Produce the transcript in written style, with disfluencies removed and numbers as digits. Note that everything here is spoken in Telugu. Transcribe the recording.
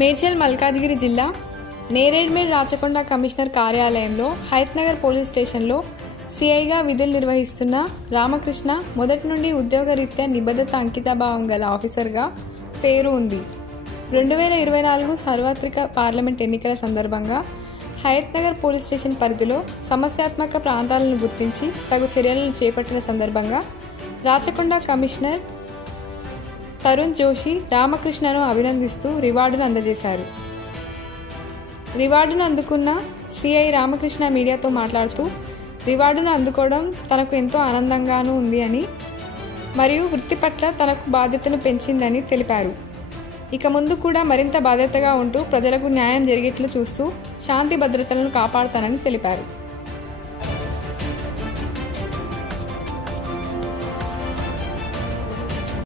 మేడ్చల్ మల్కాజ్గిరి జిల్లా నేరేడ్మెల్ రాచకొండ కమిషనర్ కార్యాలయంలో హయత్నగర్ పోలీస్ స్టేషన్లో సిఐగా విధులు నిర్వహిస్తున్న రామకృష్ణ మొదటి నుండి ఉద్యోగరీత్యా నిబద్ధత అంకితభావం గల ఆఫీసర్గా పేరు ఉంది. 2024 సార్వత్రిక పార్లమెంట్ ఎన్నికల సందర్భంగా హయత్నగర్ పోలీస్ స్టేషన్ పరిధిలో సమస్యాత్మక ప్రాంతాలను గుర్తించి తగు చర్యలను చేపట్టిన సందర్భంగా రాచకొండ కమిషనర్ తరుణ్ జోషి రామకృష్ణను అభినందిస్తూ రివార్డును అందజేశారు. రివార్డును అందుకున్న సిఐ రామకృష్ణ మీడియాతో మాట్లాడుతూ రివార్డును అందుకోవడం తనకు ఎంతో ఆనందంగానూ ఉంది అని మరియు వృత్తి పట్ల తనకు బాధ్యతను పెంచిందని తెలిపారు. ఇక ముందు కూడా మరింత బాధ్యతగా ఉంటూ ప్రజలకు న్యాయం జరిగేట్లు చూస్తూ శాంతి భద్రతలను కాపాడుతానని తెలిపారు.